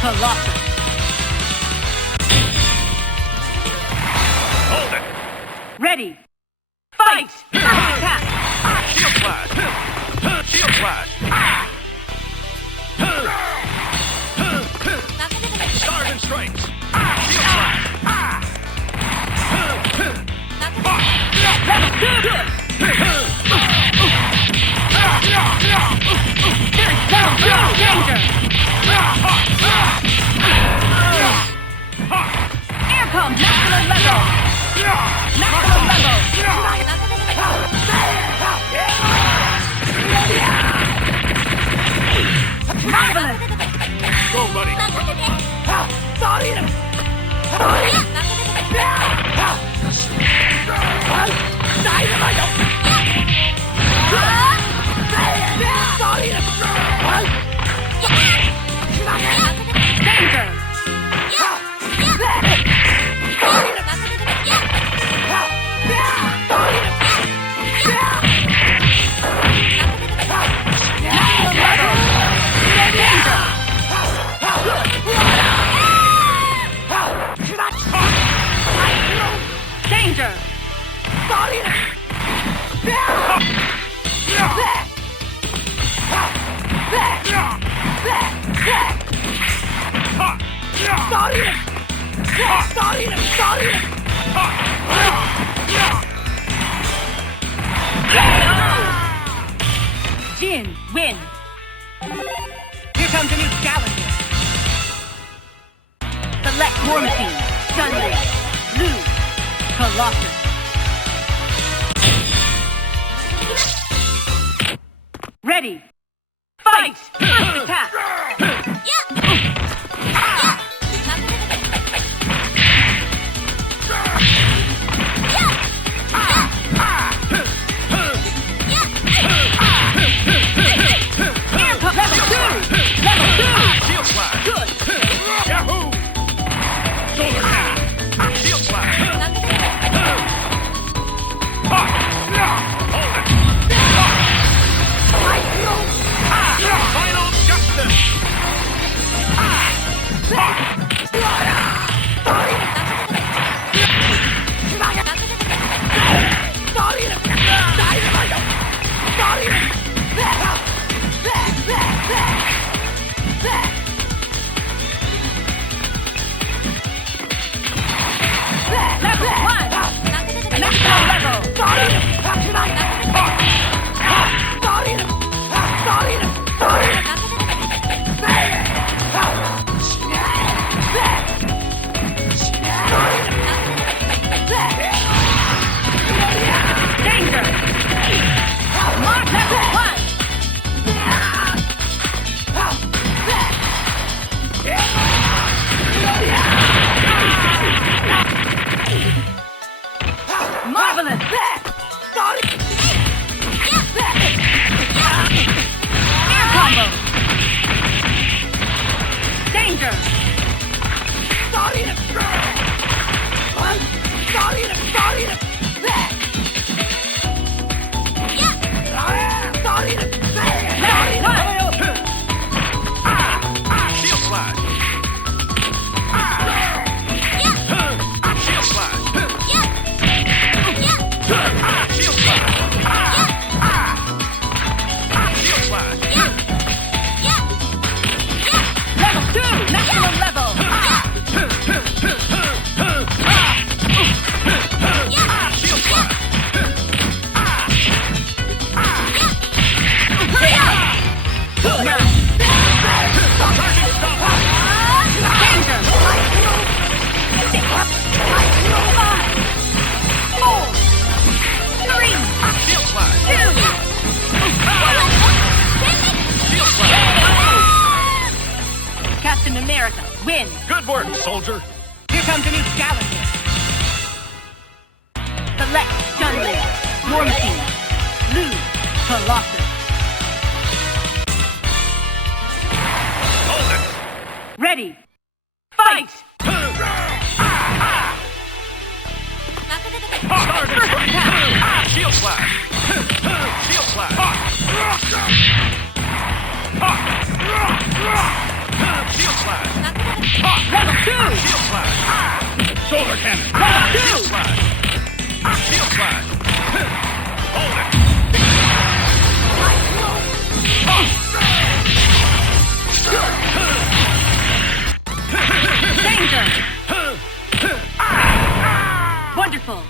Colossus. Hold it. Ready. Fight! Attack! Shield flash. Shield flash. Sergeant strikes. Shield flash. Here comes maximum level! Maximum level! Marvelous! Go, buddy. Danger! Danger! Jin, win! Here comes a new challenger! Select War Machine, Gunley, Lou, Colossus. Ready! Fight! First attack! Shield flash. Yahoo! Shield flash. Hold it. Final justice. Level 1! Maximum level! Danger! Mark level 1! Marvelous! Air combo! Danger! Level 1! Shield flash. Shield flash. Shield flash. Shield flash. Level 2! Maximum level! Shield flash. Charging stop. Danger! 5, 4, 3, Shield flash. 2, Shield flash. Captain America, win! Good work, soldier. Here comes a new challenger. Select Gunley, War Machine, Lou, Colossus. Hold it. Ready! Fight! Sergeant strike. Shield flash. Shield flash. Shield flash. Level 2! Shield slash! Shoulder cannon! Level 2! Shield slash! Shield slash! Hold it! Danger! Wonderful!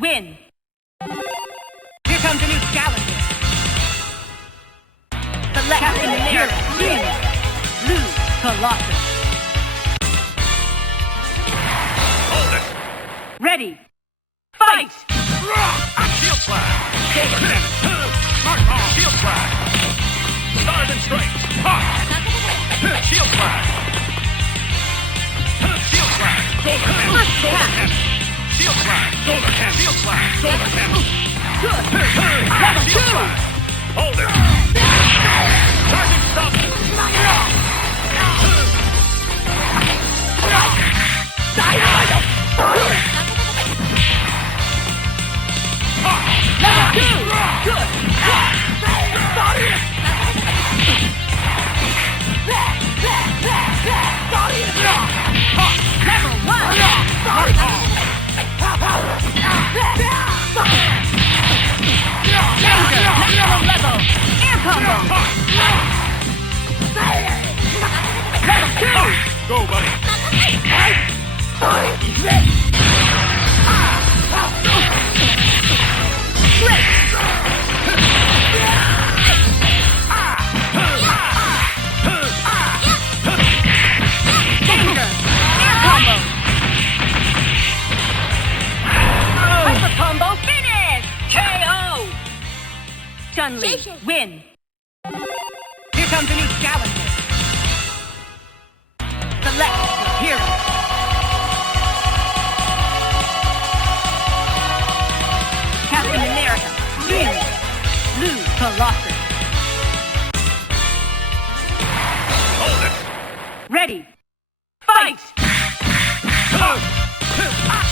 Win! Here comes a new challenger. Select Captain America. Win! Lose Colossus. Hold it! Ready! Fight! Shield slash! Shoulder cannon! Smart ball! Shield slash! Start and straight! Shield slash! Shield slash! Shoulder cannon! Shoulder cannon! Shield slash! Shoulder cannon! Shield slash! Shoulder cannon! Good! Shield slash! Hold it! Charging stop! Level 2! Good! Level 1! Danger! Maximum level! Air combo! Level 2! Go, buddy! Great! Danger! Air combo! Hyper combo finish! KO! Chun-Li, win! Here comes a new challenger. Select your hero. Captain America, win! Lose Colossus. Hold it! Ready! Fight!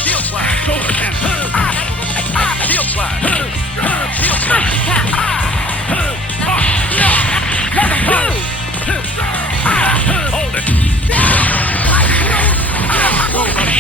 Shield slash! Shoulder cannon! Shield slash! Shield slash! Level 2! Hold it! Go, buddy!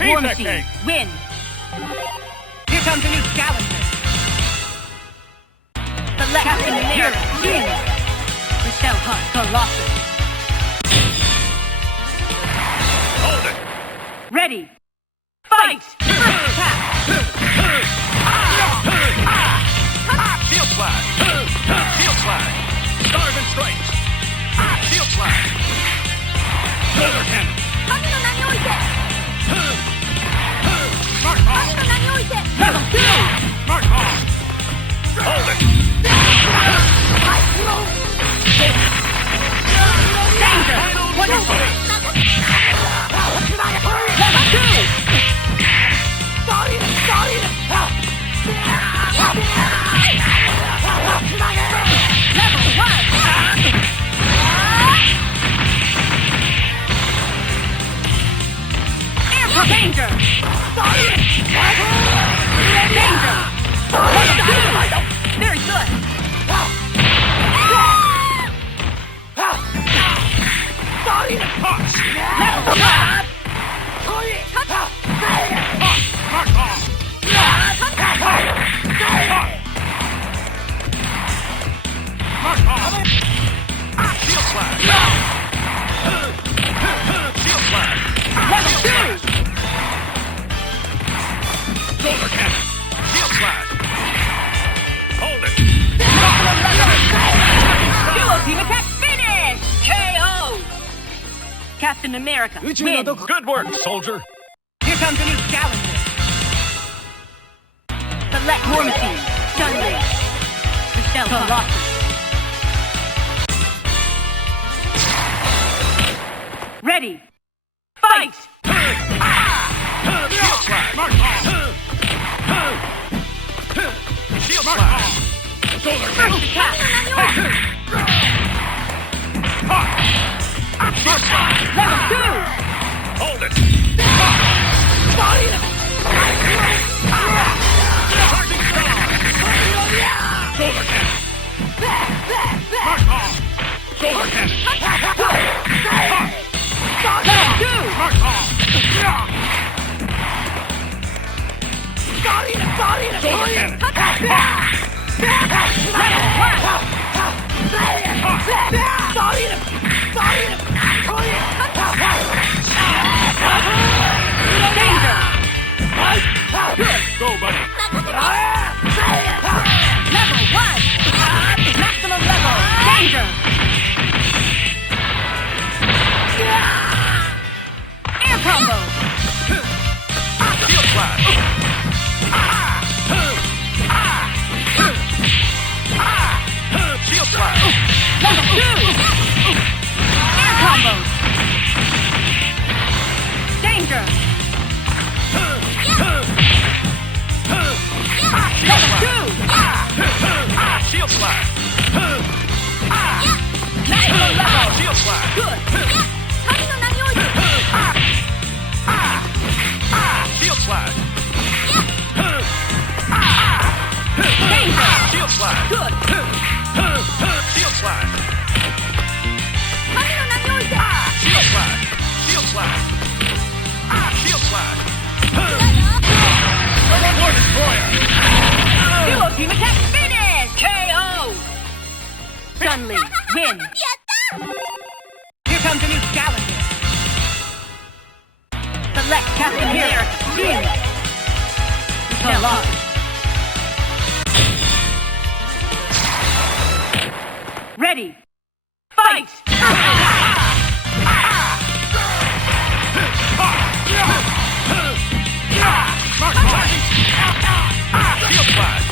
War Machine, win! Here comes a new challenger. Select Captain America, win! We shall hunt Colossus. Hold it! Ready. Fight! First attack! Shield slide! Shield slide! Starve and strikes! Shield slide! Shoulder cannon! Smart ball! Level 2! Smart ball! Hold it! Danger! Wonderful! Level 2! Level 1! Air danger! Danger! Level 2! Very good! Level 1! Smart ball! Smart ball! Shield slide! Shield slide! Level 2! Shoulder cannon! Shield slide! Hold it! Duo team attack finish! KO! Captain America, win! Good work, soldier! Here comes a new challenger. Select War Machine, Chun-Li, Colossus. Ready, fight! Shield slide! Smart ball! Shield slide! Shoulder cannon! First attack! Shield slide! Level 2! Hold it! Shoulder cannon! Smart ball! Shoulder cannon! Level 2! Smart ball! Shoulder cannon! Level 1! Danger! Go, buddy! Level 1! Maximum level! Danger! Air combo! Shield slide! Shield slide! Level 2! Air combo! Danger! Level 2! Shield slide! Maximum level! Shield slide! Good! Shield slide! Danger! Shield slide! Good! Shield slide! Shield slide! Shield slide! Shield slide! War destroyer! Duo team attack finish! KO! Chun-Li, win! Here comes a new challenger. Select Captain America, win! Colossus. Ready, fight! Smart ball! Shield slide!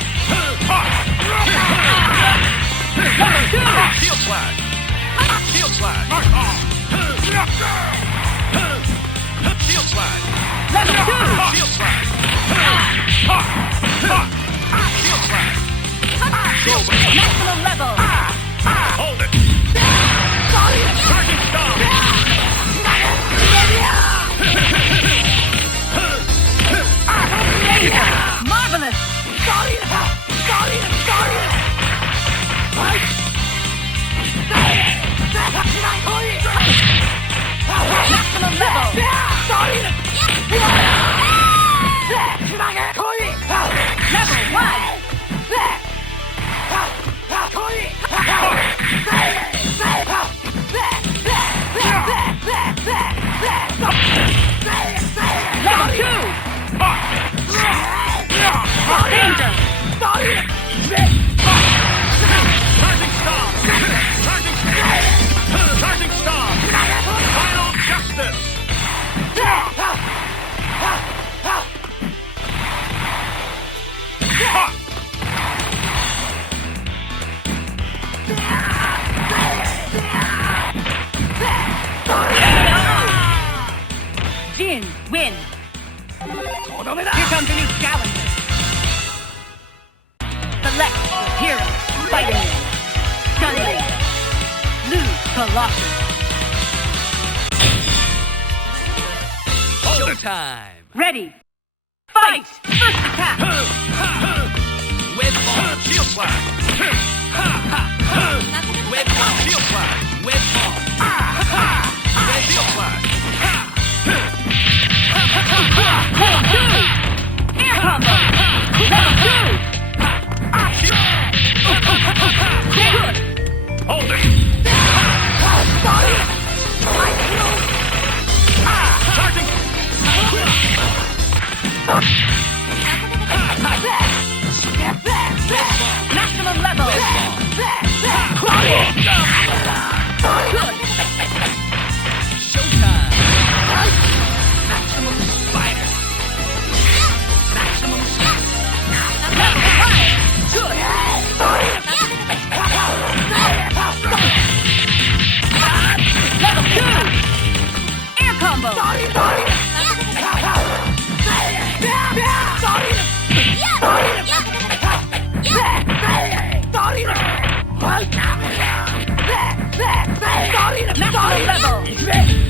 Shield slide! Shield slide! Smart ball! Shield slide! Level 2! Shield slide! Shield slide! Shield slide! Maximum level! Hold it! Sergeant Stone! Danger! Marvelous! Maximum level! Level 1! Danger! Charging star! Charging star! Final justice! Jin, win! Here comes a new challenger! Select your hero, Spider-Man, Gunblade, Blue Colossus. Showtime! Ready! Fight! First attack! Web ball! Shield flash! Web ball! Shield flash! Web ball! Web shield flash! Air combo! Level 2! Hold it! Charging! Maximum level! Showtime! Maximum spider! Maximum Level 5! Good! Level 2! Air combo! Maximum level!